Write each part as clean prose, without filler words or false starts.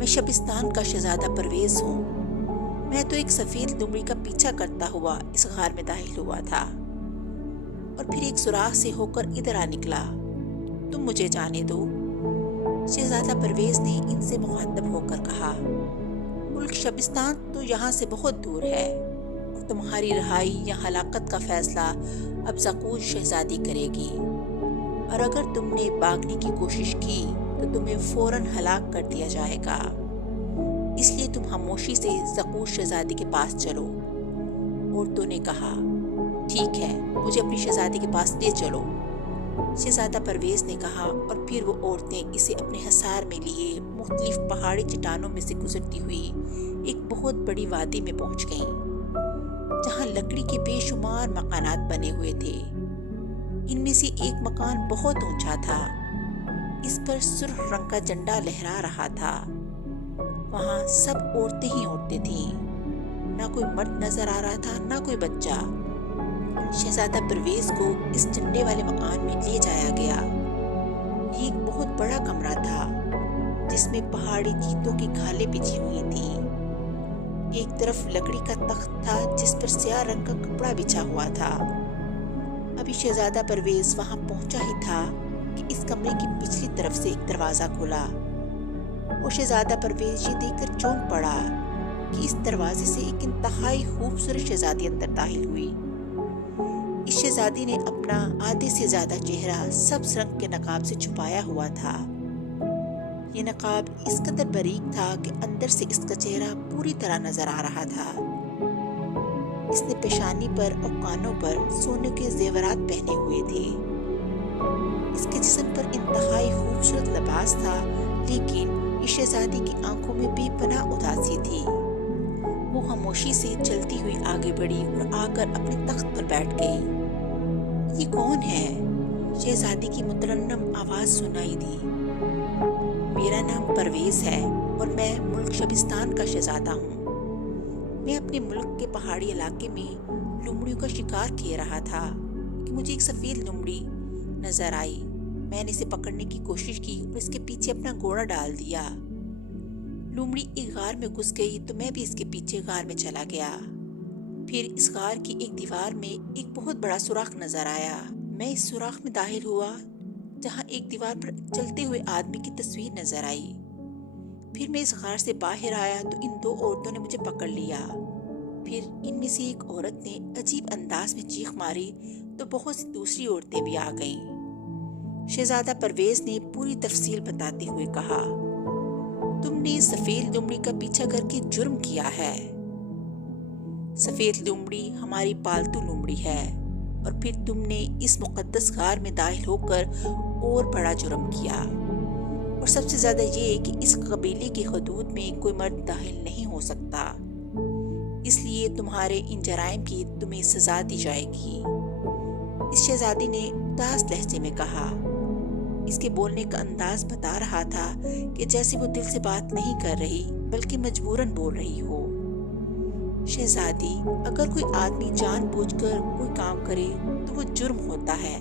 میں شبستان کا شہزادہ پرویز ہوں۔ میں تو ایک سفید لومڑی کا پیچھا کرتا ہوا اس غار میں داخل ہوا تھا اور پھر ایک سوراخ سے ہو کر ادھر آ نکلا۔ تم مجھے جانے دو، شہزادہ پرویز نے ان سے مخاطب ہو کر کہا۔ ملک شبستان تو یہاں سے بہت دور ہے اور تمہاری رہائی یا ہلاکت کا فیصلہ اب زاقوش شہزادی کرے گی، اور اگر تم نے بھاگنے کی کوشش کی تو تمہیں فوراً ہلاک کر دیا جائے گا۔ اس لیے تم خاموشی سے زاقوش شہزادی کے پاس چلو۔ عورتوں نے کہا، ٹھیک ہے، مجھے اپنی شہزادی کے پاس لے چلو، شہزادہ پرویز نے کہا، اور پھر وہ عورتیں اسے اپنے حصار میں لیے مختلف پہاڑی چٹانوں میں سے گزرتی ہوئی ایک بہت بڑی وادی میں پہنچ گئیں، جہاں لکڑی کے بے شمار مکانات بنے ہوئے تھے۔ ان میں سے ایک مکان بہت اونچا تھا، اس پر سرخ رنگ کا جھنڈا لہرا رہا تھا۔ وہاں سب عورتیں ہی عورتیں تھیں، نہ کوئی مرد نظر آ رہا تھا نہ کوئی بچہ۔ شہزادہ پرویز کو اس جھنڈے والے مکان میں لے جایا گیا۔ یہ ایک بہت بڑا کمرہ تھا جس میں پہاڑی چیتوں کی کھالیں بچھی ہوئی تھیں۔ ایک طرف لکڑی کا تخت تھا جس پر سیاہ رنگ کا کپڑا بچھا ہوا تھا۔ ابھی شہزادہ پرویز وہاں پہنچا ہی تھا کہ اس کمرے کی پچھلی طرف سے ایک دروازہ کھلا اور شہزادہ پرویز یہ دیکھ کر چونک پڑا کہ اس دروازے سے ایک انتہائی خوبصورت شہزادی اندر داخل ہوئی۔ اس شہزادی نے اپنا آدھے سے زیادہ چہرہ سبز رنگ کے نقاب سے چھپایا ہوا تھا۔ یہ نقاب اس قدر باریک تھا کہ اندر سے اس کا چہرہ پوری طرح نظر آ رہا تھا۔ اس نے پیشانی پر اور کانوں پر سونے کے زیورات پہنے ہوئے تھے۔ اس کے جسم پر انتہائی خوبصورت لباس تھا، لیکن اس شہزادی کی آنکھوں میں بے پناہ اداسی تھی۔ وہ خاموشی سے چلتی ہوئی آگے بڑھی اور آ کر اپنے تخت پر بیٹھ گئی۔ یہ کون ہے؟ شہزادی کی مترنم آواز سنائی دی۔ میرا نام پرویز ہے اور میں ملک شبستان کا شہزادہ ہوں۔ میں اپنے ملک کے پہاڑی علاقے میں لومڑیوں کا شکار کیے رہا تھا کہ مجھے ایک سفید لومڑی نظر آئی۔ میں نے اسے پکڑنے کی کوشش کی اور اس کے پیچھے اپنا گھوڑا ڈال دیا۔ لومڑی ایک غار میں گھس گئی تو میں بھی اس کے پیچھے غار میں چلا گیا۔ پھر اس غار کی ایک دیوار میں ایک بہت بڑا سوراخ نظر آیا۔ میں اس سوراخ میں داخل ہوا جہاں ایک دیوار پر چلتے ہوئے آدمی کی تصویر نظر آئی۔ پھر میں اس غار سے باہر آیا تو ان دو عورتوں نے مجھے پکڑ لیا۔ پھر ان میں سے ایک عورت نے عجیب انداز میں چیخ ماری تو بہت سی دوسری عورتیں بھی آ گئیں۔ شہزادہ پرویز نے پوری تفصیل بتاتے ہوئے کہا، تم نے سفید لومڑی کا پیچھا کر کے جرم کیا ہے۔ سفید لومڑی ہماری پالتو لومڑی ہے، اور پھر تم نے اس مقدس غار میں داخل ہو کر اور بڑا جرم کیا، اور سب سے زیادہ یہ کہ اس قبیلے کی حدود میں کوئی مرد داخل نہیں ہو سکتا، اس لیے تمہارے ان جرائم کی تمہیں سزا دی جائے گی۔ اس شہزادی نے اداس لہجے میں کہا۔ اس کے بولنے کا انداز بتا رہا تھا کہ جیسے وہ دل سے بات نہیں کر رہی بلکہ مجبوراً بول رہی ہو۔ شہزادی، اگر کوئی آدمی جان بوجھ کر کوئی کام کرے تو وہ جرم ہوتا ہے۔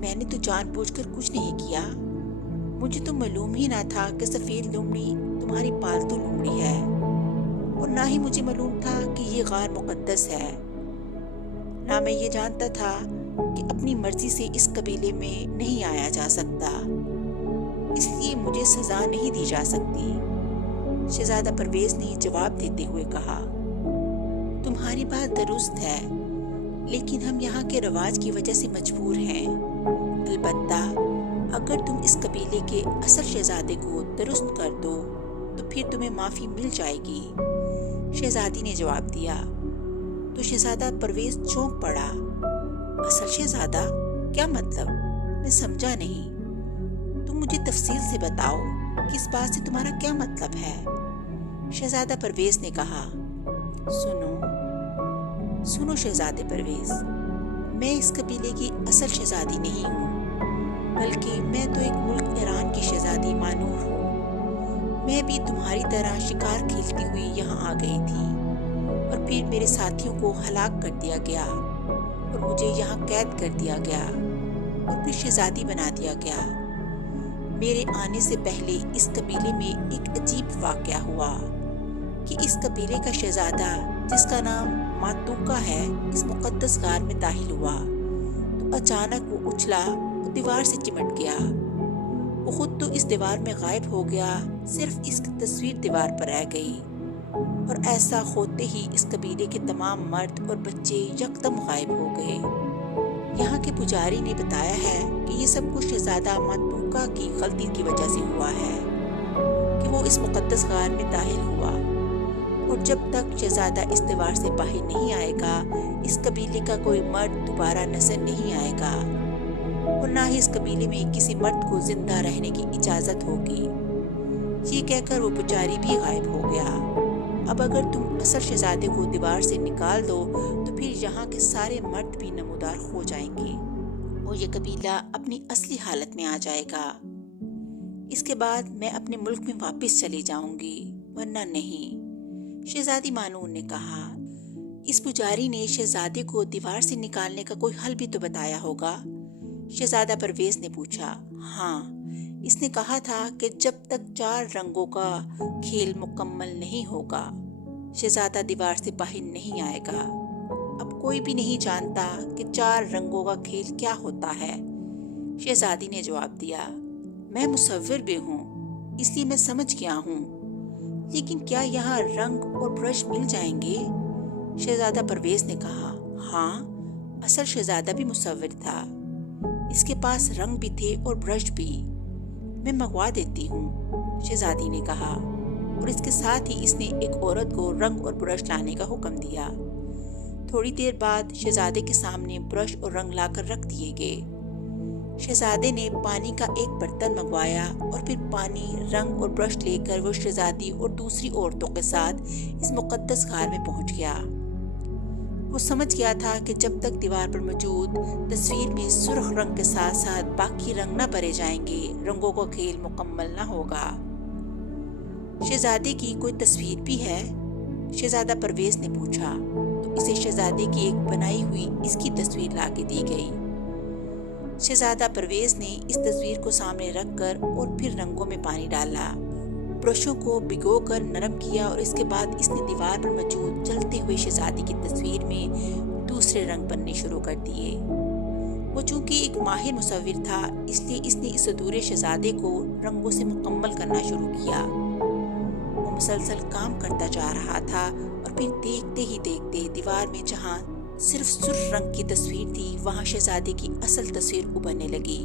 میں نے تو جان بوجھ کر کچھ نہیں کیا۔ مجھے تو معلوم ہی نہ تھا کہ سفید لومڑی تمہاری پالتو لومڑی ہے، اور نہ ہی مجھے معلوم تھا کہ یہ غار مقدس ہے۔ نہ میں یہ جانتا تھا کہ اپنی مرضی سے اس قبیلے میں نہیں آیا جا سکتا، اس لیے مجھے سزا نہیں دی جا سکتی۔ شہزادہ پرویز نے جواب دیتے ہوئے کہا، تمہاری بات درست ہے، لیکن ہم یہاں کے رواج کی وجہ سے مجبور ہیں۔ البتہ اگر تم اس قبیلے کے اصل شہزادے کو درست کر دو تو پھر تمہیں معافی مل جائے گی، شہزادی نے جواب دیا۔ تو شہزادہ پرویز چونک پڑا۔ اصل شہزادہ؟ کیا مطلب؟ میں سمجھا نہیں، تم مجھے تفصیل سے بتاؤ کہ اس بات سے تمہارا کیا مطلب ہے؟ شہزادہ پرویز نے کہا، سنو شہزادے پرویز، میں اس قبیلے کی اصل شہزادی نہیں ہوں، بلکہ میں تو ایک ملک ایران کی شہزادی مانور ہوں۔ میں بھی تمہاری طرح شکار کھیلتی ہوئی یہاں آ گئی تھی، اور پھر میرے ساتھیوں کو ہلاک کر دیا گیا اور مجھے یہاں قید کر دیا گیا اور پھر شہزادی بنا دیا گیا۔ میرے آنے سے پہلے اس قبیلے میں ایک عجیب واقعہ ہوا کہ اس قبیلے کا شہزادہ جس کا نام ماتوکا ہے اس مقدس غار میں داخل ہوا تو اچانک وہ اچھلا اور دیوار سے چمٹ گیا۔ وہ خود تو اس دیوار میں غائب ہو گیا، صرف اس کی تصویر دیوار پر رہ گئی، اور ایسا ہوتے ہی اس قبیلے کے تمام مرد اور بچے یکدم غائب ہو گئے۔ یہاں کے پجاری نے بتایا ہے کہ یہ سب کچھ شہزادہ ماتوکا کی غلطی کی وجہ سے ہوا ہے کہ وہ اس مقدس غار میں داخل ہوا، اور جب تک شہزادہ اس دیوار سے باہر نہیں آئے گا اس قبیلے کا کوئی مرد دوبارہ نظر نہیں آئے گا، اور نہ ہی اس قبیلے میں کسی مرد کو زندہ رہنے کی اجازت ہوگی۔ یہ کہہ کر وہ پجاری بھی غائب ہو گیا۔ اب اگر تم اصل شہزادے کو دیوار سے نکال دو تو پھر یہاں کے سارے مرد بھی نمودار ہو جائیں گے اور یہ قبیلہ اپنی اصلی حالت میں آ جائے گا۔ اس کے بعد میں اپنے ملک میں واپس چلی جاؤں گی، ورنہ نہیں، شہزادی مانور نے کہا۔ اس پجاری نے شہزادے کو دیوار سے نکالنے کا کوئی حل بھی تو بتایا ہوگا؟ شہزادہ پرویز نے پوچھا۔ ہاں، اس نے کہا تھا کہ جب تک 4 رنگوں کا کھیل مکمل نہیں ہوگا شہزادہ دیوار سے باہر نہیں آئے گا۔ اب کوئی بھی نہیں جانتا کہ 4 رنگوں کا کھیل کیا ہوتا ہے، شہزادی نے جواب دیا۔ میں مصور بھی ہوں، اس لیے میں سمجھ گیا ہوں، لیکن کیا یہاں رنگ اور برش مل جائیں گے؟ شہزادہ پرویز نے کہا۔ ہاں، اصل شہزادہ بھی مصور تھا، اس کے پاس رنگ بھی تھے اور برش بھی، میں منگوا دیتی ہوں، شہزادی نے کہا، اور اس کے ساتھ ہی اس نے ایک عورت کو رنگ اور برش لانے کا حکم دیا۔ تھوڑی دیر بعد شہزادے کے سامنے برش اور رنگ لا کر رکھ دیے گئے۔ شہزادے نے پانی کا ایک برتن منگوایا اور پھر پانی، رنگ اور برش لے کر وہ شہزادی اور دوسری عورتوں کے ساتھ اس مقدس غار میں پہنچ گیا۔ وہ سمجھ گیا تھا کہ جب تک دیوار پر موجود تصویر میں سرخ رنگ کے ساتھ ساتھ باقی رنگ نہ بھرے جائیں گے رنگوں کا کھیل مکمل نہ ہوگا۔ شہزادے کی کوئی تصویر بھی ہے؟ شہزادہ پرویز نے پوچھا۔ تو اسے شہزادے کی ایک بنائی ہوئی اس کی تصویر لا کے دی گئی۔ شہزادہ پرویز نے اس تصویر کو سامنے رکھ کر اور پھر رنگوں میں پانی ڈالا، برشوں کو بھگو کر نرم کیا، اور اس کے بعد اس نے دیوار پر موجود جلتے ہوئے شہزادی کی تصویر میں دوسرے رنگ بننے شروع کر دیے۔ وہ چونکہ ایک ماہر مصور تھا اس لیے اس نے اس ادھورے شہزادے کو رنگوں سے مکمل کرنا شروع کیا۔ وہ مسلسل کام کرتا جا رہا تھا، اور پھر دیکھتے ہی دیکھتے دیوار میں جہاں صرف سرخ رنگ کی تصویر تھی وہاں شہزادے کی اصل تصویر ابھرنے لگی،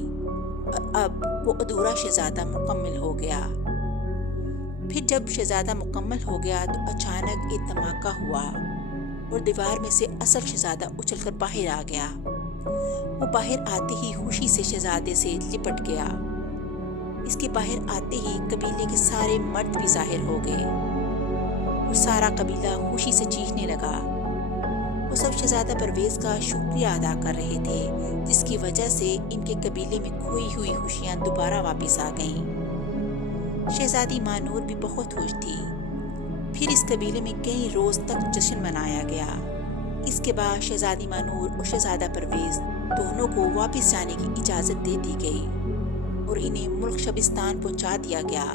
اور اب وہ ادھورا شہزادہ مکمل ہو گیا۔ پھر جب شہزادہ مکمل ہو گیا تو اچانک ایک دھماکہ ہوا اور دیوار میں سے اصل شہزادہ اچھل کر باہر آ گیا۔ وہ باہر آتے ہی خوشی سے شہزادے سے لپٹ گیا۔ اس کے باہر آتے ہی قبیلے کے سارے مرد بھی ظاہر ہو گئے اور سارا قبیلہ خوشی سے چیخنے لگا۔ وہ سب شہزادہ پرویز کا شکریہ ادا کر رہے تھے جس کی وجہ سے ان کے قبیلے میں کھوئی ہوئی خوشیاں دوبارہ واپس آ گئیں۔ شہزادی مانور بھی بہت خوش تھی۔ پھر اس قبیلے میں کئی روز تک جشن منایا گیا۔ اس کے بعد شہزادی مانور اور شہزادہ پرویز دونوں کو واپس جانے کی اجازت دے دی گئی اور انہیں ملک شبستان پہنچا دیا گیا۔